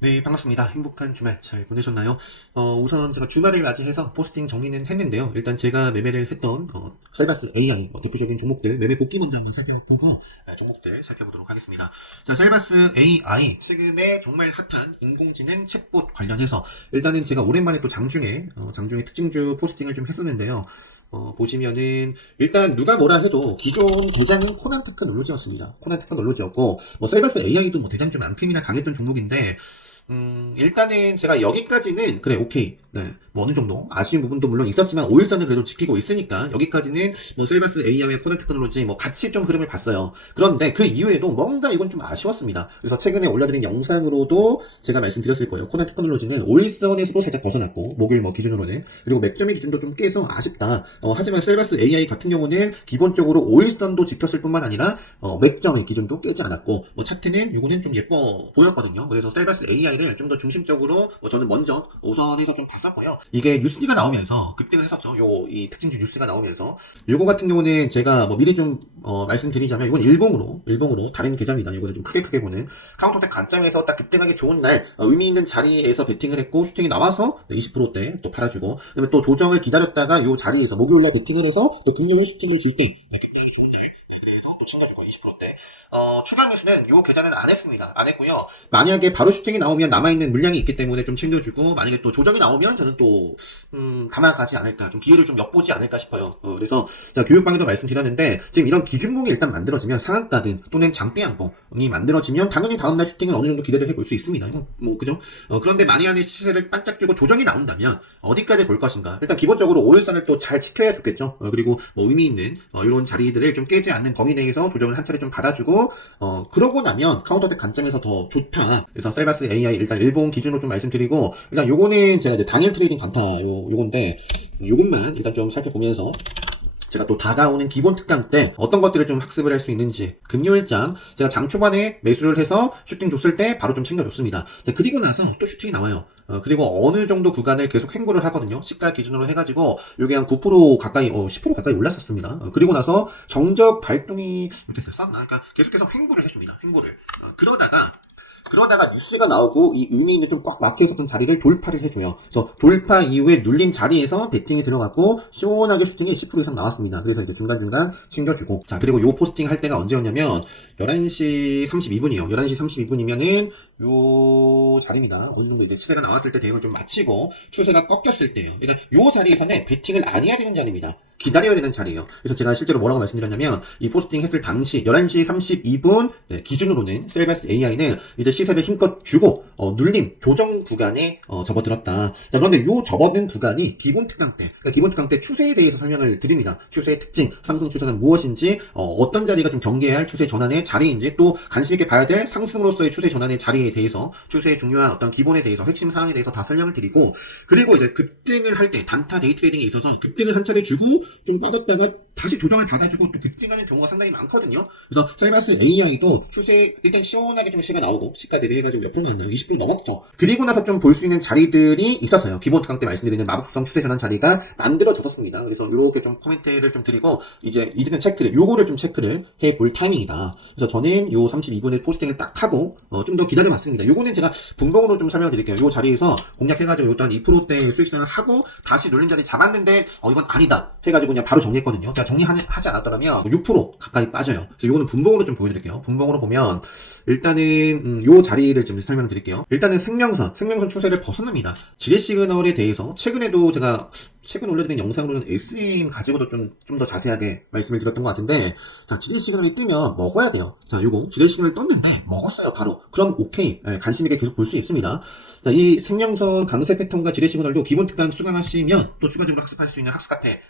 네, 반갑습니다. 행복한 주말 잘 보내셨나요? 우선 제가 주말을 맞이해서 포스팅 정리는 했는데요. 일단 제가 매매를 했던 셀바스 AI 대표적인 종목들 매매 복귀 먼저 한번 살펴보고 종목들 살펴보도록 하겠습니다. 자, 셀바스 AI 최근에 정말 핫한 인공지능 챗봇 관련해서 일단은 제가 오랜만에 또 장중에 특징주 포스팅을 좀 했었는데요. 보시면은 일단 누가 뭐라 해도 기존 대장은 코난 테크놀로지였습니다. 코난 테크놀로지였고 뭐 셀바스 AI도 뭐 대장주만큼이나 강했던 종목인데 일단은 제가 여기까지는, 그래, 오케이. 네. 뭐 어느 정도 아쉬운 부분도 물론 있었지만 5일선을 그래도 지키고 있으니까 여기까지는 뭐 셀바스 AI와 코난 테크놀로지 뭐 같이 좀 흐름을 봤어요. 그런데 그 이후에도 뭔가 이건 좀 아쉬웠습니다. 그래서 최근에 올려드린 영상으로도 제가 말씀드렸을 거예요. 코난 테크놀로지는 5일선에서도 살짝 벗어났고, 목요일 뭐 기준으로는. 그리고 맥점의 기준도 좀 깨서 아쉽다. 하지만 셀바스 AI 같은 경우는 기본적으로 5일선도 지켰을 뿐만 아니라, 맥점의 기준도 깨지 않았고, 뭐 차트는 요거는 좀 예뻐 보였거든요. 그래서 셀바스 AI를 좀 더 중심적으로 저는 먼저 우선에서 좀 봤었고요. 이게 뉴스가 나오면서 급등을 했었죠. 이 특징주 뉴스가 나오면서 요거 같은 경우는 제가 뭐 미리 좀 말씀드리자면 이건 일봉으로 다른 계좌입니다. 이거는 좀 크게 보는 카운터텍 관점에서 딱 급등하기 좋은 날 의미 있는 자리에서 베팅을 했고 슈팅이 나와서 20%대 또 팔아주고, 그다음에 또 조정을 기다렸다가 요 자리에서 목요일날 베팅을 해서 또 금요일 슈팅을 줄 때 급등하기 좋은 날, 그래서 또 챙겨주고 20%대. 추가 매수는 요 계좌는 안 했습니다. 안 했고요. 만약에 바로 슈팅이 나오면 남아있는 물량이 있기 때문에 좀 챙겨주고, 만약에 또 조정이 나오면 저는 또 감아가지 않을까, 좀 기회를 좀 엿보지 않을까 싶어요. 그래서 제가 교육방에도 말씀드렸는데 지금 이런 기준봉이 일단 만들어지면 상한가든 또는 장대양봉이 만들어지면 당연히 다음날 슈팅은 어느 정도 기대를 해볼 수 있습니다. 뭐 그죠? 그런데 만약에 시세를 반짝 주고 조정이 나온다면 어디까지 볼 것인가? 일단 기본적으로 5일선을 또 잘 지켜야 좋겠죠. 그리고 뭐 의미 있는 이런 자리들을 좀 깨지 않는 범위 내에서 조정을 한 차례 좀 받아주고, 그러고 나면 카운터텍 관점에서 더 좋다. 그래서 셀바스 AI 일단 일본 기준으로 좀 말씀드리고, 일단 요거는 제가 이제 당일 트레이딩 단타 요건데 요것만 일단 좀 살펴보면서 제가 또 다가오는 기본 특강 때 어떤 것들을 좀 학습을 할 수 있는지, 금요일장 제가 장 초반에 매수를 해서 슈팅 줬을 때 바로 좀 챙겨줬습니다. 자, 그리고 나서 또 슈팅이 나와요. 그리고 어느 정도 구간을 계속 횡보를 하거든요. 시가 기준으로 해가지고 요게 한 9% 가까이 10% 가까이 올랐었습니다. 그리고 나서 정적 발동이 이렇게 됐었나? 그러니까 계속해서 횡보를 해줍니다. 횡보를. 그러다가 뉴스가 나오고 이 의미 있는 좀 꽉 막혀 있었던 자리를 돌파를 해줘요. 그래서 돌파 이후에 눌린 자리에서 베팅이 들어갔고 시원하게 슈팅이 10% 이상 나왔습니다. 그래서 이제 중간중간 챙겨주고, 자, 그리고 요 포스팅 할 때가 언제였냐면 11시 32분이요. 11시 32분이면은 요 자리입니다. 어느 정도 이제 시세가 나왔을 때 대응을 좀 마치고 추세가 꺾였을 때요. 그러니까 요 자리에서는 베팅을 안 해야 되는 자리입니다. 기다려야 되는 자리예요. 그래서 제가 실제로 뭐라고 말씀드렸냐면 이 포스팅 했을 당시 11시 32분 기준으로는 셀바스 AI는 이제 시세를 힘껏 주고 눌림 조정 구간에 접어들었다. 자, 그런데 요 접어든 구간이 기본 특강 때, 그러니까 기본 특강 때 추세에 대해서 설명을 드립니다. 추세의 특징, 상승 추세는 무엇인지, 어떤 자리가 좀 경계해야 할 추세 전환의 자리인지, 또 관심 있게 봐야 될 상승으로서의 추세 전환의 자리에 대해서, 추세의 중요한 어떤 기본에 대해서, 핵심 사항에 대해서 다 설명을 드리고, 그리고 이제 급등을 할 때 단타 데이 트레이딩에 있어서 급등을 한 차례 주고 좀 빠졌다가 다시 조정을 받아주고 또 급등하는 경우가 상당히 많거든요. 그래서 셀바스 AI도 추세 일단 시원하게 좀 시가 나오고, 시가 대비해가지고 몇 프로 나왔나요? 20% 넘었죠. 그리고 나서 좀 볼 수 있는 자리들이 있었어요. 기본 특강 때 말씀드리는 마법성 추세 전환 자리가 만들어졌었습니다. 그래서 이렇게 좀 코멘트를 좀 드리고, 이제는 요거를 좀 체크를 해볼 타이밍이다. 그래서 저는 요 32분의 포스팅을 딱 하고 좀 더 기다려봤습니다. 요거는 제가 분봉으로 좀 설명드릴게요. 요 자리에서 공략해가지고 일단 2%대 수익 실현을 하고 다시 눌린 자리 잡았는데 이건 아니다 해가지고 그냥 바로 정리했거든요. 제가 정리하지 않았더라면 6% 가까이 빠져요. 그래서 요거는 분봉으로 좀 보여드릴게요. 분봉으로 보면 일단은 요 자리를 좀 설명드릴게요. 일단은 생명선 추세를 벗어납니다. 지뢰 시그널에 대해서 최근에도 제가 최근 올려드린 영상으로는 SM 가지고도 좀 더 자세하게 말씀을 드렸던 것 같은데, 자, 지뢰 시그널이 뜨면 먹어야 돼요. 자, 요거 지뢰 시그널 떴는데 먹었어요 바로. 그럼 오케이, 관심 있게 계속 볼 수 있습니다. 자, 이 생명선 강세 패턴과 지뢰 시그널도 기본 특강 수강하시면 또 추가적으로 학습할 수 있는 학습 카페,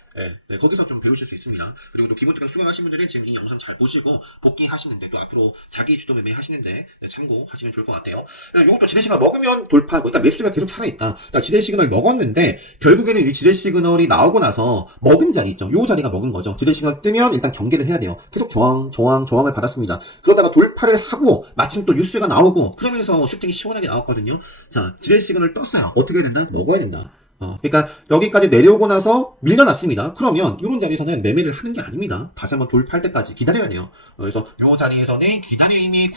거기서 좀 배우실 수 있습니다. 그리고 또 기본 특강 수강하신 분들은 지금 이 영상 잘 보시고 복귀하시는데, 또 앞으로 자기 주도 매매 하시는데 참고하시면 좋을 것 같아요. 요것도 지뢰 시그널 먹으면 돌파하고, 그러니까 매수가 계속 살아있다. 자, 지뢰 시그널 먹었는데 결국에는 이 지뢰 시그널이 나오고 나서 먹은 자리 있죠. 요 자리가 먹은 거죠. 지뢰 시그널 뜨면 일단 경계를 해야 돼요. 계속 저항을 받았습니다. 그러다가 돌파를 하고 마침 또 뉴스가 나오고 그러면서 슈팅이 시원하게 나왔거든요. 자, 지뢰 시그널 떴어요. 어떻게 해야 된다? 먹어야 된다. 그러니까 여기까지 내려오고 나서 밀려났습니다. 그러면 이런 자리에서는 매매를 하는 게 아닙니다. 다시 한번 돌파할 때까지 기다려야 돼요. 그래서 이 자리에서는 기다림의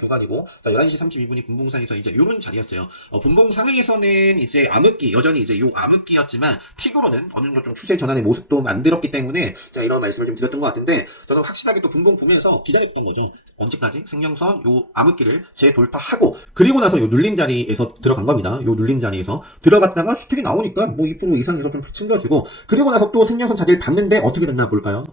구간이고 자 11시 32분이 분봉상에서 이제 이런 자리였어요. 분봉 상황에서는 이제 암흑기 여전히 이제 요 암흑기였지만 틱으로는 어느 정도 좀 추세 전환의 모습도 만들었기 때문에 제가 이런 말씀을 좀 드렸던 것 같은데 저는 확실하게 또 분봉 보면서 기다렸던 거죠. 언제까지 생명선 요 암흑기를 재돌파하고 그리고 나서 요 눌림 자리에서 들어간 겁니다. 요 눌림 자리에서 들어갔다가 슈택이 나오니까 뭐 2% 이상에서 좀 챙겨주고 그리고 나서 또 생명선 자리를 봤는데 어떻게 됐나 볼까요?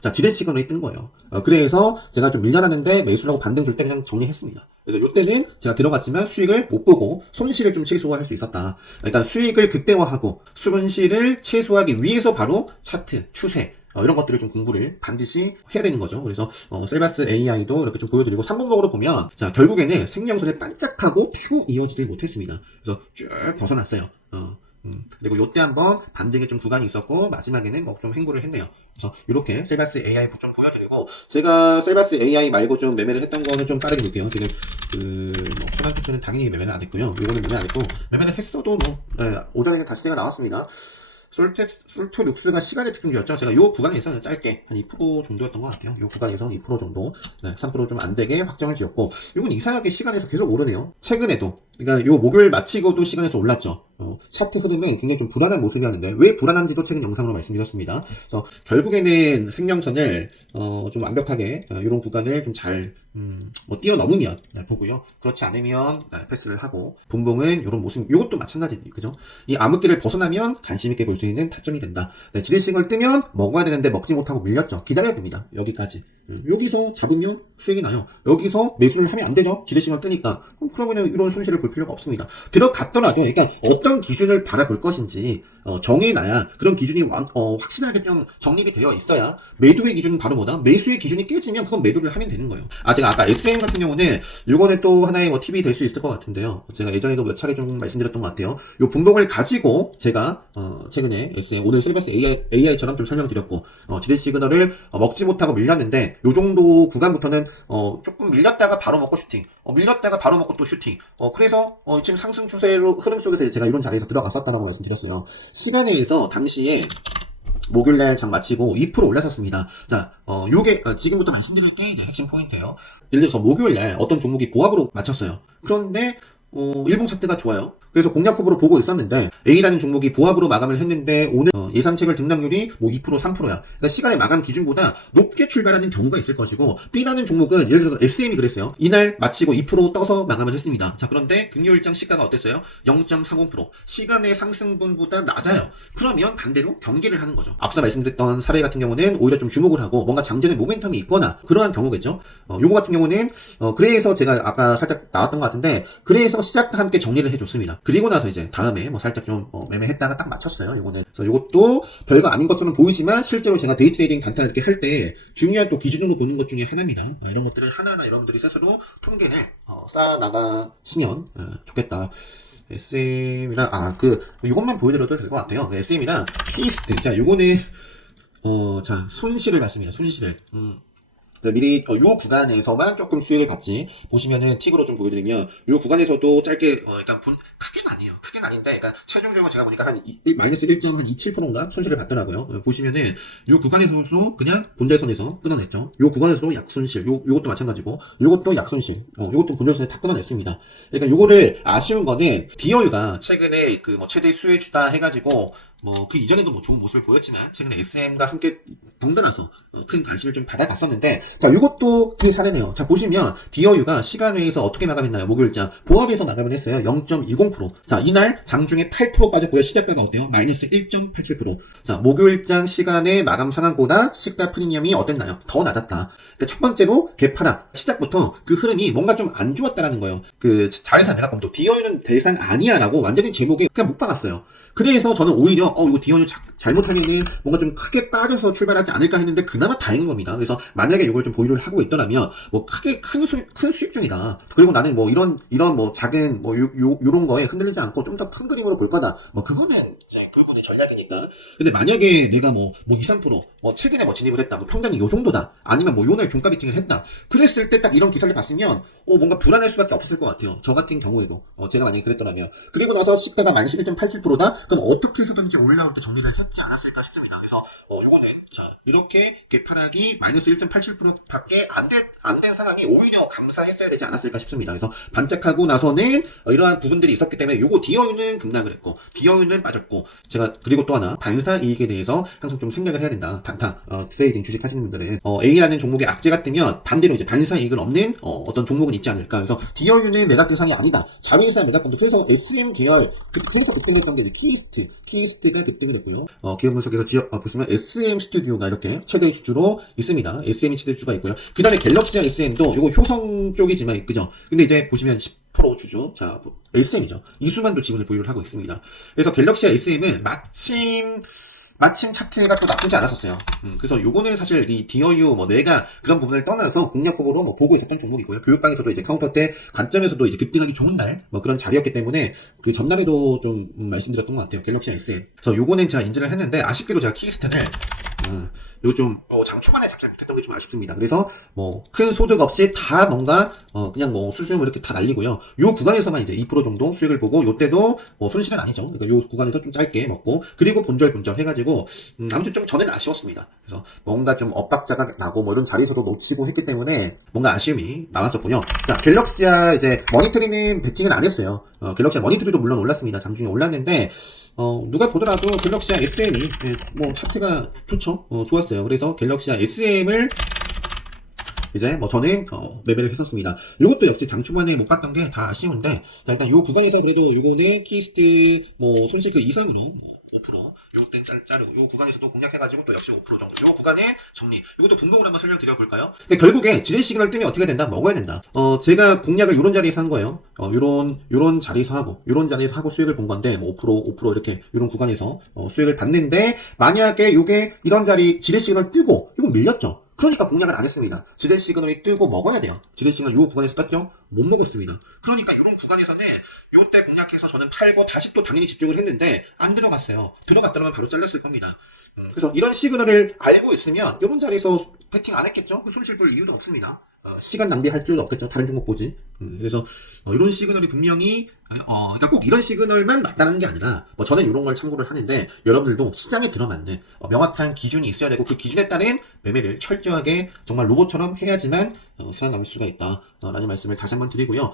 자 지렛 시그널이 뜬 거예요. 그래서 제가 좀 밀려났는데 매수라고 반등 줄 때 그냥 정리했습니다. 그래서 요때는 제가 들어갔지만 수익을 못 보고 손실을 좀 최소화할 수 있었다. 일단 수익을 극대화하고 손실을 최소화하기 위해서 바로 차트, 추세 이런 것들을 좀 공부를 반드시 해야 되는 거죠. 그래서 셀바스 AI도 이렇게 좀 보여드리고 3분목으로 보면 자 결국에는 생명선을 반짝하고 튀고 이어지질 못했습니다. 그래서 쭉 벗어났어요. 그리고 요때 한번 반등의 좀 구간이 있었고 마지막에는 뭐 좀 횡보를 했네요. 그래서 이렇게 셀바스 AI 좀 보여드리고 제가 셀바스 AI 말고 좀 매매를 했던 거는 좀 빠르게 볼게요. 지금 뭐 코난테크는 당연히 매매는 안 했고요. 요거는 매매 안 했고 매매를 했어도 뭐 오전에는 다시 제가 나왔습니다. 솔토룩스가 시간의 특징이었죠. 제가 요 구간에서 짧게 한 2% 정도였던 것 같아요. 요 구간에서 2% 정도, 3% 좀 안 되게 확정을 지었고, 이건 이상하게 시간에서 계속 오르네요. 최근에도, 그러니까 요 목요일 마치고도 시간에서 올랐죠. 차트 흐름이 굉장히 좀 불안한 모습이었는데, 왜 불안한지도 최근 영상으로 말씀드렸습니다. 그래서 결국에는 생명선을, 좀 완벽하게, 이런 구간을 좀 잘, 뛰어넘으면 보고요. 그렇지 않으면 패스를 하고 분봉은 이런 모습, 이것도 마찬가지, 그죠? 이 암흑기를 벗어나면 관심 있게 볼 수 있는 타점이 된다. 지렛식을 뜨면 먹어야 되는데 먹지 못하고 밀렸죠. 기다려야 됩니다. 여기까지. 여기서 잡으면 수익이 나요. 여기서 매수를 하면 안 되죠. 지렛식을 뜨니까. 그러면 이런 손실을 볼 필요가 없습니다. 들어갔더라도, 그러니까 어떤 기준을 바라볼 것인지 정해놔야 그런 기준이 확실하게 좀 정립이 되어 있어야 매도의 기준은 바로 뭐다? 매수의 기준이 깨지면 그건 매도를 하면 되는 거예요. 제가 아까 SM 같은 경우는 요거는 또 하나의 뭐 팁이 될 수 있을 것 같은데요. 제가 예전에도 몇 차례 좀 말씀드렸던 것 같아요. 요 분봉을 가지고 제가 최근에 SM 오늘 셀바스 AI처럼 좀 설명드렸고 지렛 시그널을 먹지 못하고 밀렸는데 요 정도 구간부터는 조금 밀렸다가 바로 먹고 슈팅, 밀렸다가 바로 먹고 또 슈팅. 그래서 지금 상승 추세로 흐름 속에서 제가 이런 자리에서 들어갔었다라고 말씀드렸어요. 시간에 의해서 당시에 목요일날 장 마치고 2% 올랐었습니다. 자, 요게 지금부터 말씀드릴 게 이제 핵심 포인트예요. 예를 들어서 목요일날 어떤 종목이 보합으로 맞췄어요. 그런데 일봉 차트가 좋아요. 그래서 공략법으로 보고 있었는데 A라는 종목이 보합으로 마감을 했는데 오늘 예상체결 등락률이 뭐 2% 3%야. 그러니까 시간의 마감 기준보다 높게 출발하는 경우가 있을 것이고 B라는 종목은 예를 들어서 SM이 그랬어요. 이날 마치고 2% 떠서 마감을 했습니다. 자 그런데 금요일장 시가가 어땠어요? 0.30% 시간의 상승분보다 낮아요. 그러면 반대로 경계를 하는 거죠. 앞서 말씀드렸던 사례 같은 경우는 오히려 좀 주목을 하고 뭔가 장전의 모멘텀이 있거나 그러한 경우겠죠. 요거 같은 경우는 그래서 제가 아까 살짝 나왔던 것 같은데 그래서 시작과 함께 정리를 해줬습니다. 그리고 나서 이제 다음에 뭐 살짝 좀 매매했다가 딱 맞췄어요. 요거는. 그래서 요것도 별거 아닌 것처럼 보이지만 실제로 제가 데이트레이딩 단타 이렇게 할 때 중요한 또 기준으로 보는 것 중에 하나입니다. 이런 것들을 하나하나 여러분들이 스스로 통계를 쌓아 나가시면 좋겠다. SM이랑 요것만 보여드려도 될 것 같아요. SM이랑 피스트. 자, 요거는 자 손실을 봤습니다. 손실을. 미리 요 구간에서만 조금 수익을 받지 보시면은 틱으로 좀 보여드리면 요 구간에서도 짧게 일단 크게는 아니에요. 크게는 아닌데 그러니까 최종적으로 제가 보니까 한 마이너스 1.27%인가 손실을 받더라고요. 보시면은 요 구간에서도 그냥 본del선에서 끊어냈죠. 요 구간에서도 약손실 요것도 마찬가지고 요것도 약손실 요것도 본del선에 다 끊어냈습니다. 그러니까 요거를 아쉬운 거는 디어유가 최근에 그 뭐 최대 수혜주다 해가지고 뭐 그 이전에도 뭐 좋은 모습을 보였지만 최근에 SM과 함께 덩달아서 큰 관심을 좀 받아갔었는데 자 요것도 그 사례네요. 자 보시면 디어유가 시간외에서 어떻게 마감했나요? 목요일장 보합에서 마감을 했어요. 0.20%. 자 이날 장중에 8% 빠졌고요. 시작가가 어때요? 마이너스 1.87%. 자 목요일장 시간의 마감 상한보다 시가 프리미엄이 어땠나요? 더 낮았다. 그러니까 첫 번째로 개파락 시작부터 그 흐름이 뭔가 좀 안 좋았다라는 거예요. 그 자회사 매각범도 디어유는 대상 아니야라고 완전히 제목에 그냥 못 박았어요. 그래서 저는 오히려 이거 디어유 잘못하면은 뭔가 좀 크게 빠져서 출발하지 않을까 했는데 그나마 다행인 겁니다. 그래서 만약에 이걸 좀 보유를 하고 있더라면 뭐 크게 큰 수익 중이다. 그리고 나는 뭐 이런 뭐 작은 뭐 요런 거에 흔들리지 않고 좀 더 큰 그림으로 볼 거다. 뭐 그거는 이제 그분의 전략이니까. 근데 만약에 내가 뭐 2, 3% 최근에 진입을 했다. 평당이 요 정도다. 아니면 요날 종가 베팅을 했다. 그랬을 때 딱 이런 기사를 봤으면, 뭔가 불안할 수밖에 없었을 것 같아요. 저 같은 경우에도. 제가 만약에 그랬더라면. 그리고 나서 시가가 11.87%다? 그럼 어떻게 해서든지 올라올 때 정리를 했지 않았을까 싶습니다. 그래서, 요거는, 자, 이렇게 개파락이 마이너스 1.87%밖에 안 된 상황이 오히려 감사했어야 되지 않았을까 싶습니다. 그래서 반짝하고 나서는 이러한 부분들이 있었기 때문에 요거 디어유는 급락을 했고, 디어유는 빠졌고, 제가, 그리고 또 하나, 반사 이익에 대해서 항상 좀 생각을 해야 된다. 단타, 트레이딩 주식 하시는 분들은, A라는 종목에 악재가 뜨면 반대로 이제 반사 이익을 얻는, 어떤 종목은 있지 않을까. 그래서 디어유는 매각 대상이 아니다. 자회사 매각권도 그래서 SM 계열, 그래서 급등을 했던 게 키이스트가 급등을 했고요. 기업 분석에서 보시면 SM 스튜디오가 이렇게 최대 주주로 있습니다. SM이 최대 주주가 있고요. 그 다음에 갤럭시와 SM도 요거 효성 쪽이지만, 그죠? 근데 이제 보시면 10% 주주, 자, SM이죠. 이수만도 지분을 보유를 하고 있습니다. 그래서 갤럭시와 SM은 마침 차트가 또 나쁘지 않았었어요. 그래서 요거는 사실 이 디어유 내가 그런 부분을 떠나서 공략적으로 보고 있었던 종목이고요. 교육방에서도 이제 카운터 때 관점에서도 이제 급등하기 좋은 날 그런 자리였기 때문에 그 전날에도 좀 말씀드렸던 것 같아요. 갤럭시 SM. 그래서 요거는 제가 인지를 했는데 아쉽게도 제가 키스트를 요거 좀 장 초반에 잡지 못했던 게 좀 아쉽습니다. 그래서 큰 소득 없이 다 뭔가 그냥 수익을 이렇게 다 날리고요. 요 구간에서만 이제 2% 정도 수익을 보고 요때도 손실은 아니죠. 그러니까 요 구간에서 좀 짧게 먹고 그리고 본절 해가지고 아무튼 좀 저는 아쉬웠습니다. 그래서 뭔가 좀 엇박자가 나고 이런 자리에서도 놓치고 했기 때문에 뭔가 아쉬움이 나왔었군요. 자, 갤럭시아 이제 머니터리는 베팅은 안 했어요. 갤럭시아 머니터리도 물론 올랐습니다. 장중에 올랐는데 누가 보더라도 갤럭시아 SM이 차트가 좋죠. 좋았어요. 그래서 갤럭시아 SM을 이제 저는 매매를 했었습니다. 요것도 역시 장 초반에 못 봤던 게 다 아쉬운데, 자, 일단 요 구간에서 그래도 요거는 키스트 손실 그 이상으로 5% 요것도 자르고 요 구간에서도 공략해가지고 또 역시 5% 정도 요 구간에 정리. 요것도 분봉으로 한번 설명드려 볼까요? 결국에 지렛 시그널 뜨면 어떻게 된다? 먹어야 된다. 제가 공략을 요런 자리에서 한 거예요. 요런 자리에서 하고 수익을 본 건데 5% 이렇게 요런 구간에서 수익을 봤는데, 만약에 요게 이런 자리 지렛 시그널 뜨고 이거 밀렸죠. 그러니까 공략을 안 했습니다. 지렛 시그널이 뜨고 먹어야 돼요. 지렛 시그널 요 구간에서 땄죠? 못 먹었습니다. 그러니까 이런 구간에서는 요때 공략해서 저는 팔고 다시 또 당연히 집중을 했는데 안 들어갔어요. 들어갔더라면 바로 잘렸을 겁니다. 그래서 이런 시그널을 알고 있으면 이런 자리에서 베팅 안 했겠죠? 손실 볼 이유도 없습니다. 시간 낭비할 필요도 없겠죠. 다른 종목 보지. 그래서 이런 시그널이 분명히 그러니까 꼭 이런 시그널만 맞다는 게 아니라 저는 이런 걸 참고를 하는데, 여러분들도 시장에 들어맞는 명확한 기준이 있어야 되고 그 기준에 따른 매매를 철저하게 정말 로봇처럼 해야지만 살아남을 수가 있다 라는 말씀을 다시 한번 드리고요.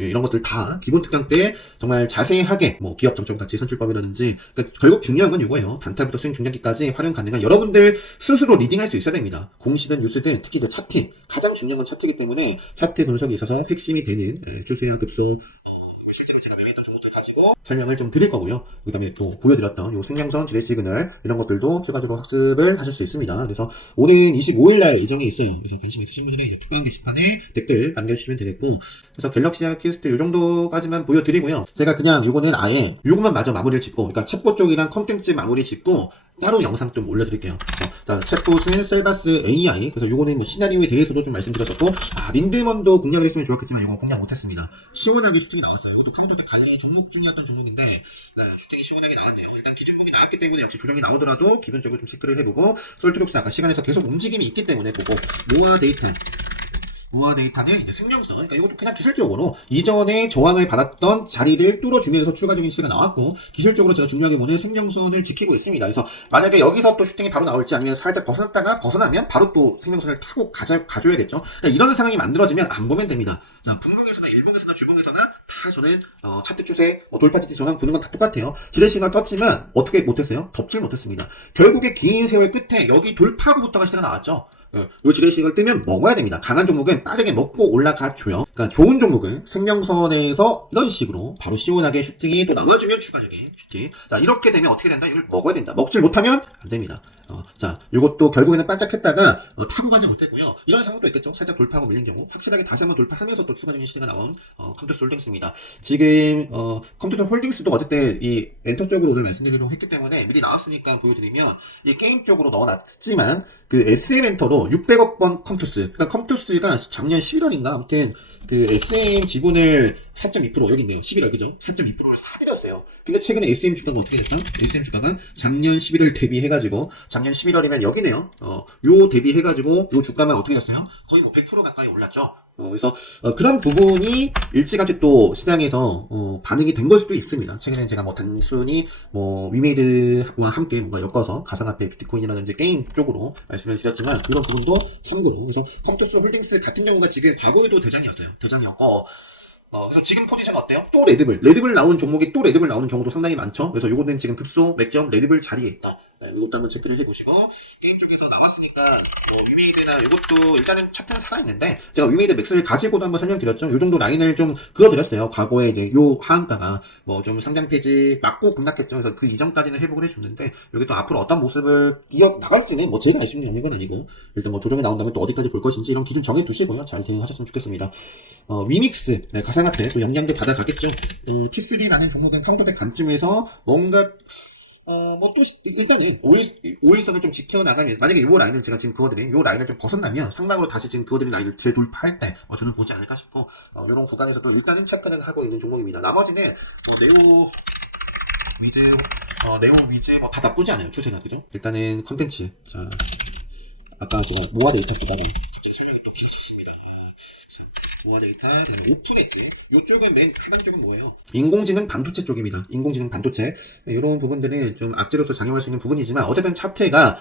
이런 것들 다 기본 특강 때 정말 자세하게 기업 정책 가치 선출법이라든지, 그러니까 결국 중요한 건 이거예요. 단타부터 수익 중장기까지 활용 가능한 여러분들 스스로 리딩할 수 있어야 됩니다. 공시든 뉴스든 특히 그 차트, 가장 중요한 건 차트이기 때문에 차트 분석에 있어서 핵심이 되는 추세와 급소, 실제로 제가 매매했던 종목들 가지고 설명을 좀 드릴 거고요. 그 다음에 또 보여드렸던 요 생명선, 지렛 시그널 이런 것들도 추가적으로 학습을 하실 수 있습니다. 그래서 오는 25일날 예정이 있어요. 그래서 관심 있으신 분들은 이제 특강 게시판에 댓글 남겨주시면 되겠고, 그래서 갤럭시아 키스트 요 정도까지만 보여드리고요. 제가 그냥 요거는 아예 요것만 마저 마무리를 짓고, 그러니까 챗봇 쪽이랑 컨텐츠 마무리 짓고 따로 영상 좀 올려드릴게요. 자, 챗봇은 셀바스 AI. 그래서 요거는 시나리오에 대해서도 좀 말씀드렸었고, 린드먼도 공략을 했으면 좋았겠지만 요건 공략 못했습니다. 시원하게 슈팅이 나왔어요. 이것도 카운터 때 관리 종목 중이었던 종목인데 슈팅이 시원하게 나왔네요. 일단 기준봉이 나왔기 때문에 역시 조정이 나오더라도 기본적으로 좀 체크를 해보고, 솔트룩스 아까 시간에서 계속 움직임이 있기 때문에 보고, 모아 데이터는 이제 생명선, 그러니까 이것도 그냥 기술적으로 이전에 저항을 받았던 자리를 뚫어주면서 추가적인 시세가 나왔고, 기술적으로 제가 중요하게 보는 생명선을 지키고 있습니다. 그래서 만약에 여기서 또 슈팅이 바로 나올지, 아니면 살짝 벗어나면 바로 또 생명선을 타고 가줘야겠죠. 그러니까 이런 상황이 만들어지면 안 보면 됩니다. 자, 분봉에서나 일봉에서나 주봉에서나 다 저는 차트 추세, 돌파 지지 저항 보는 건 다 똑같아요. 지렛 시그널 떴지만 어떻게 못했어요? 덮질 못했습니다. 결국에 긴 세월 끝에 여기 돌파구부터가 시세가 나왔죠. 요 지렛 시그널 뜨면 먹어야 됩니다. 강한 종목은 빠르게 먹고 올라가줘요. 그러니까 좋은 종목은 생명선에서 이런 식으로 바로 시원하게 슈팅이 또 나와주면 추가적인 슈팅. 자, 이렇게 되면 어떻게 된다? 이걸 먹어야 된다. 먹질 못하면 안 됩니다. 자, 요것도 결국에는 반짝했다가 타고 가지 못했고요. 이런 상황도 있겠죠. 살짝 돌파하고 밀린 경우 확실하게 다시 한번 돌파하면서 또 추가적인 시세가 나온 컴퓨터 홀딩스입니다. 지금 컴퓨터 홀딩스도 어쨌든 이 엔터 쪽으로 오늘 말씀드리려고 했기 때문에 미리 나왔으니까 보여드리면, 이 게임 쪽으로 넣어놨지만 그 SM 엔터로 이것도 600억 번 컴투스. 그러니까 컴투스가 작년 11월인가 아무튼 그 SM 지분을 4.2% 여기 있네요. 11월 그죠? 4.2%를 사들였어요. 근데 최근에 SM 주가가 어떻게 됐다? SM 주가가 작년 11월 대비해가지고 작년 11월이면 여기네요. 요 대비해가지고 요 주가만 어떻게 됐어요? 거의 뭐 100% 가까이 올랐죠. 그래서 그런 부분이 일찌감치 또 시장에서 반응이 된 걸 수도 있습니다. 최근에 제가 뭐 단순히 뭐 위메이드와 함께 뭔가 엮어서 가상화폐 비트코인이라든지 게임 쪽으로 말씀을 드렸지만 그런 부분도 참고로. 그래서 컴투스 홀딩스 같은 경우가 지금 과거에도 대장이었어요. 대장이었고 그래서 지금 포지션 어때요? 또 레드불 나오는 종목이 또 레드불 나오는 경우도 상당히 많죠. 그래서 요거는 지금 급소 맥점 레드불 자리에 있다. 네, 이것도 한번 체크를 해보시고 게임 쪽에서 나왔으니까 위메이드나 이것도 일단은 차트는 살아있는데 제가 위메이드 맥스를 가지고도 한번 설명드렸죠. 요 정도 라인을 좀 그어드렸어요. 과거에 이제 요 하한가가 뭐 좀 상장 폐지 맞고 급락했죠. 그래서 그 이전까지는 회복을 해줬는데 여기 또 앞으로 어떤 모습을 이어 나갈지는 뭐 제가 알 수 있는 건 아니고 일단 뭐 조정이 나온다면 또 어디까지 볼 것인지 이런 기준 정해두시고요. 잘 대응하셨으면 좋겠습니다. 위믹스 네, 가상화폐 또 영향도 받아가겠죠. T3라는 종목은 카운터덱 감쯤에서 뭔가 뭐 또 일단은 오일선을 좀 지켜나가면 만약에 요 라인을 제가 지금 그어드린 요 라인을 좀 벗어나면 상방으로 다시 지금 그어드린 라인을 재돌파할 때 저는 보지 않을까 싶어 이런 구간에서도 일단은 체크는 하고 있는 종목입니다. 나머지는 네오 위즈 뭐 다 나쁘지 않아요. 추세가 그죠? 일단은 컨텐츠 자 아까 제가 모아 데이터 보다가 갑자기 설명이 또 길어졌습니다. 모아 데이터 오픈했지. 이쪽은 맨 하단 쪽은 뭐예요? 인공지능 반도체 쪽입니다. 인공지능 반도체 이런 부분들은 좀 악재로서 작용할 수 있는 부분이지만 어쨌든 차트가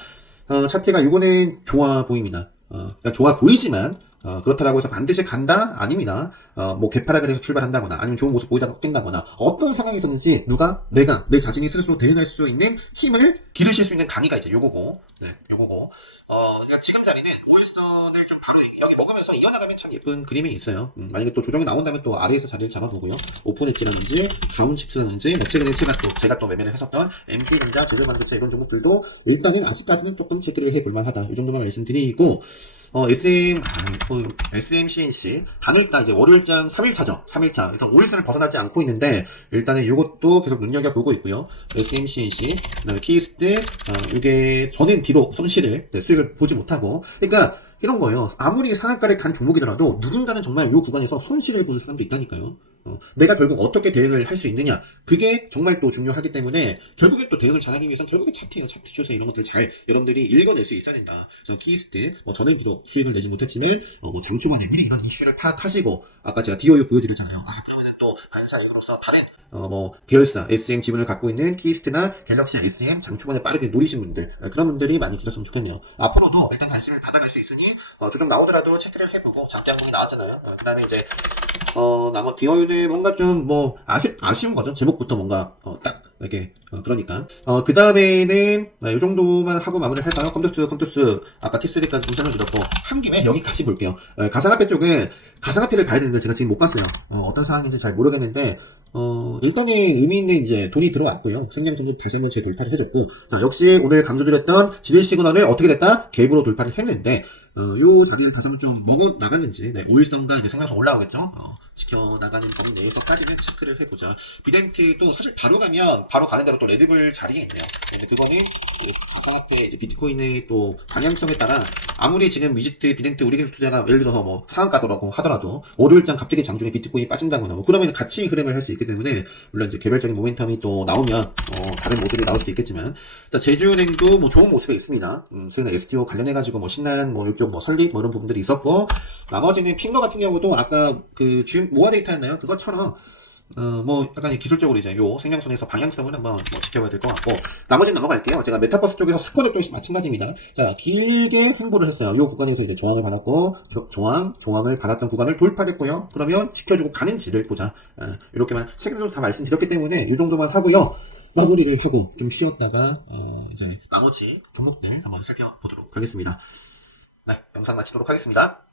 요거는 좋아 보입니다. 그러니까 좋아 보이지만 그렇다고 해서 반드시 간다? 아닙니다. 뭐 개파락을 해서 출발한다거나 아니면 좋은 모습 보이다가 꺾인다거나 어떤 상황에서든지 내가 내 자신이 스스로 대응할 수 있는 힘을 기르실 수 있는 강의가 이제 요거고 요거고 그러니까 지금 자리는 오일선을 좀 바로 여기 먹으면서 이어나가면 참 예쁜 그림이 있어요. 만약에 또 조정이 나온다면 또 아래에서 자리를 잡아보고요. 오픈엣지라든지 가운칩스라든지 뭐 최근에 제가 또 매매를 했었던 MK전자, 제조반도체 이런 종목들도 일단은 아직까지는 조금 체크를 해볼 만하다. 이 정도만 말씀드리고 SMCNC 당일가 이제 월요일장 3일차죠. 3일차. 그래서 5일선을 벗어나지 않고 있는데 일단은 이것도 계속 눈여겨보고 있고요. SMCNC, 그다음에 키스트, 이게 저는 비록 손실을 수익을 보지 못하고 그러니까 이런 거예요. 아무리 상한가를 간 종목이더라도 누군가는 정말 이 구간에서 손실을 보는 사람도 있다니까요. 내가 결국 어떻게 대응을 할 수 있느냐 그게 정말 또 중요하기 때문에 결국에 또 대응을 잘하기 위해서는 결국에 차트 추세 이런 것들 잘 여러분들이 읽어낼 수 있어야 된다. 그래서 키스트 저는 비록 수익을 내지 못했지만 뭐 장초반에 미리 이런 이슈를 타시고 아까 제가 DOU 보여드렸잖아요. 그러면은 또 반사이익으로서 다른 뭐 계열사 SM 지분을 갖고 있는 키스트나 갤럭시 SM 장초반에 빠르게 노리신 분들 그런 분들이 많이 계셨으면 좋겠네요. 앞으로도 일단 관심을 받아갈 수 있으니 조정 나오더라도 체크를 해보고 장장봉이 나왔잖아요. 그 다음에 이제 나머 디어유는 뭔가 좀 뭐 아쉬운 거죠. 제목부터 뭔가 딱 이렇게 그러니까 그 다음에는 이 정도만 하고 마무리를 할까요? 컴투스 아까 T3까지 좀 설명드렸고 한 김에 여기까지 볼게요. 가상화폐 쪽은 가상화폐를 봐야 되는데 제가 지금 못 봤어요. 어떤 상황인지 잘 모르겠는데 일단은 의미 있는 이제 돈이 들어왔고요. 생량 정도 다시 한번 재돌파를 해줬고 자 역시 오늘 강조드렸던 지일 시그널을 어떻게 됐다? 갭으로 돌파를 했는데 요 자리를 다시 한번 좀 먹어 나갔는지 오일선과 이제 생명선 올라오겠죠. 지켜나가는 범위 내에서까지는 체크를 해보자. 비덴트도 사실 바로 가는 대로 또 레드불 자리에 있네요. 근데 그거는 가상화폐 이제 비트코인의 또 방향성에 따라 아무리 지금 위지트 비덴트 우리기술 투자가 예를 들어서 뭐 상한가더라고 하더라도 월요일장 갑자기 장중에 비트코인이 빠진다거나 뭐 그러면 같이 흐름을 할 수 있기 때문에 물론 이제 개별적인 모멘텀이 또 나오면 다른 모습이 나올 수도 있겠지만 자 제주은행도 뭐 좋은 모습에 있습니다. 최근에 STO 관련해가지고 뭐 신난 뭐 이쪽 뭐 설립 뭐 이런 부분들이 있었고 나머지는 핑거 같은 경우도 아까 그 지금 모아 데이터였나요? 그것처럼 뭐 약간 기술적으로 이제 요 생명선에서 방향성을 한번 뭐 지켜봐야 될 것 같고 나머지는 넘어갈게요. 제가 메타버스 쪽에서 스쿼드 역시 마찬가지입니다. 자 길게 행보를 했어요. 요 구간에서 이제 조항을 받았고 조항을 받았던 구간을 돌파했고요. 그러면 지켜주고 가는지를 보자. 이렇게만 세계적으로 다 말씀드렸기 때문에 이 정도만 하고요. 마무리를 하고 좀 쉬었다가 이제 나머지 종목들 한번 살펴보도록 하겠습니다. 네, 영상 마치도록 하겠습니다.